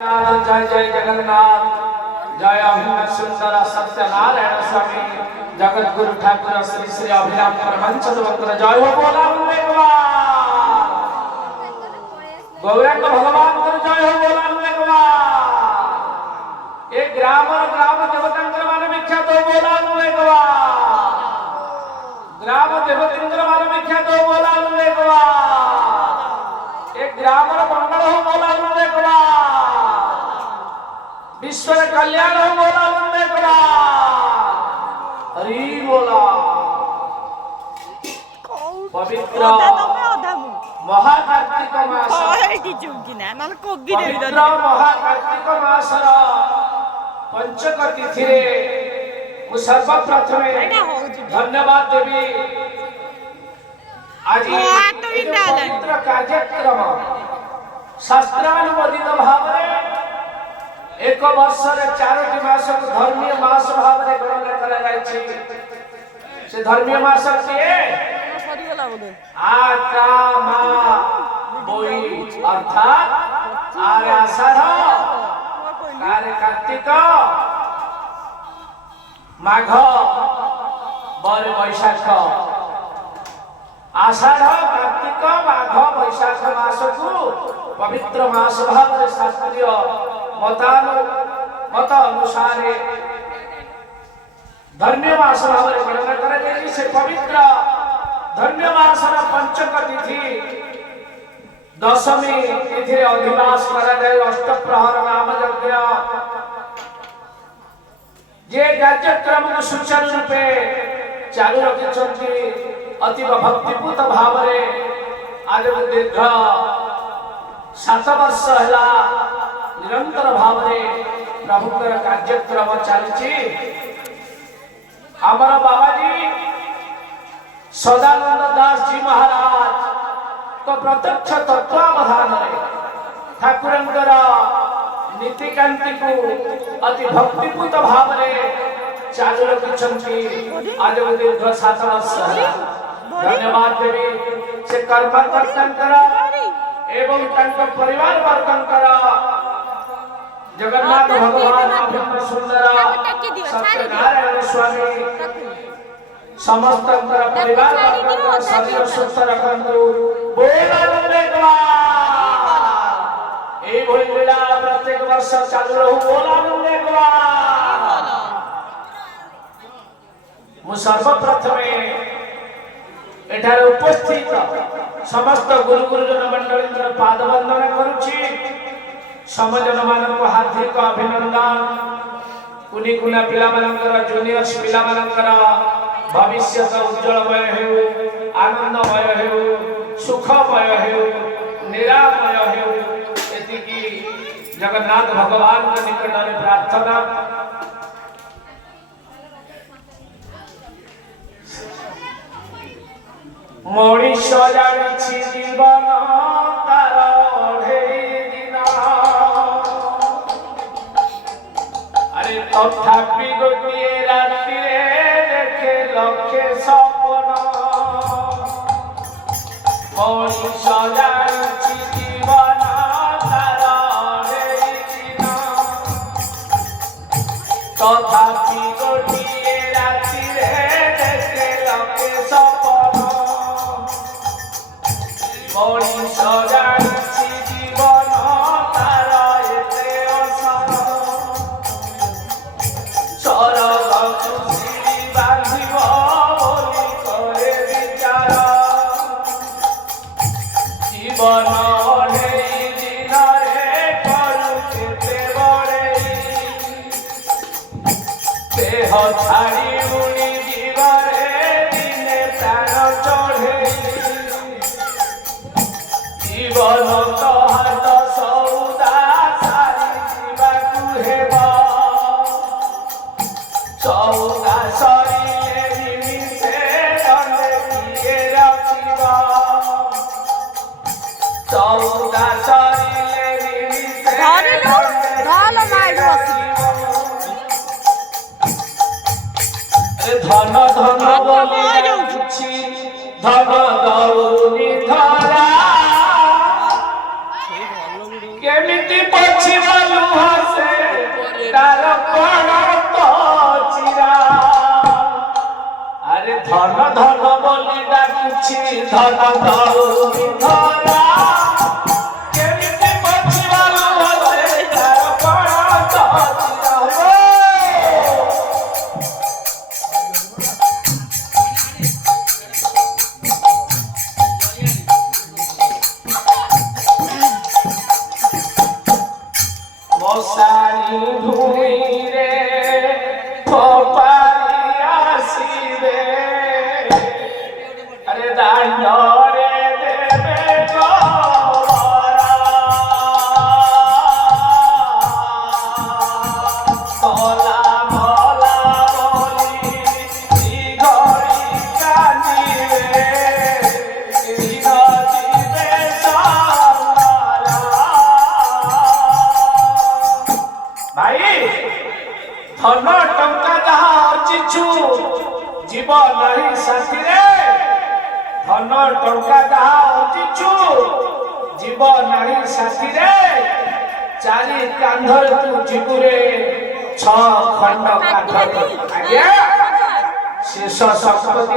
जय जय जगन्नाथ जय सुंदर सत्यनारायण स्वामी जगत गुरु ठाकुर श्री श्री अभिराम परमंच जय हो बोला गौरांग भगवान जय हो बोला एक ग्राम देवतंत्र मान विख्यात हो बोला ग्राम देवतंत्र मान विख्यात हो बोला एक ग्राम मंगल हो बोला विश्व कल्याण हो बोला वंदे करा हरि बोला पवित्र महाकार्तिक मास पवित्र महाकार्तिक मास पंचक तिथि रे मु सर्वप्रथम धन्यवाद देवी आज पवित्र कार्यक्रम शास्त्रानुमोदित भाव एक वर्ष चारोटी मास धर्मीय मास भाव में गणना करा जायछि से धर्मीय मास किए आका मा बोई अर्थात आरे आषाढ़ आरे कार्तिक माघ बर वैशाख आषाढ़ कार्तिक माघ वैशाख मास को पवित्र मास भाव में शास्त्रीय मत अनुसार धर्म्य मास भाव गणना कर से पवित्र धर्म्य मास पंचक तिथि दशमी तिथि अधिवास कर अष्ट प्रहर नाम यज्ञ जे कार्यक्रम को सुचारू रूपे चालू रखिछन्ति अतीव भक्तिपूत भाव आज दीर्घ 7 वर्ष है निरंतर भाव प्रभुकर कार्यक्रम चलती आमर बाबाजी सदानंद दास जी महाराज तो प्रत्यक्ष तत्वावधान ठाकुर नीतिकांति को अति भक्तिपूत भाव चालू रखिछन्ति आज दीर्घ 7 वर्ष है धन्यवाद देवी से कर्मकर्ता एवं परिवार वर्गंकर जगन्नाथ भगवान अभिन्न सुंदर सत्यनारायण स्वामी समस्त परिवार वर्गंकर शरीर सुस्थ रखंतु बोला ए भोला प्रत्येक वर्ष चालू रहू बोला मु सर्वप्रथमे एठारे उपस्थित समस्त गुरु गुरुजन मंडली पाद वंदना करुछि समजन मानक हार्दिक अभिनंदन कुनी कुना पिला मानकर जूनियर्स पिला मानकर भविष्य उज्जवलमय हेउ आनंदमय हेउ सुखमय हेउ निरामय हेउ एतिकी जगन्नाथ भगवान के निकट में प्रार्थना मनीष जानी जीवन तार अरे तथापि गोटे राति देखे लक्षे सपन मनीष जानी जीवन तार तथापि गोटे राति देखे लक्षे सपन मनीष जानी जीवन तार एते असन सरग खुशी बांधिब बोली करे विचार जीवन अढ़ेई दिन करू केते बड़ेई देह छाड़ी उड़ी जीवरे दिने प्राण चढ़ेई जीवन तो हाथ सौदा सारी जीवाकू हेब सौदा सरिले निमिषे दंडे किए रखिब सौदा सरिले निमिषे धन धन बोली धन दौनी धरा केमिति ପଛିବା ଲୁହ ସେ ତାର କଣ ତ ଚିରା ଆରେ ଧନ ଧନ ବୋଲି ଡାକୁଛି ଧନ ଦଉନି ଧରା କେମିତି ପଛିବା ଲୁହ ସେ ତାର କଣ ତ ଚିରା মশারি ধুইরে ফোপারি আসিবে আরে দাণ্ডরে দেবে গরা কলা মলা বলি ঘড়ি কান্দিবে জীবে সারা ভাই ধন টঙ্কা যাহা অর্জিছু জীব নাহি সাথীরে ধন টঙ্কা যাহা অর্জিছু জীব নাহি সাথীরে চারি কান্ধরে তু জীবুরে ছ খণ্ড কাঠ আজ্ঞা শেষ শপথ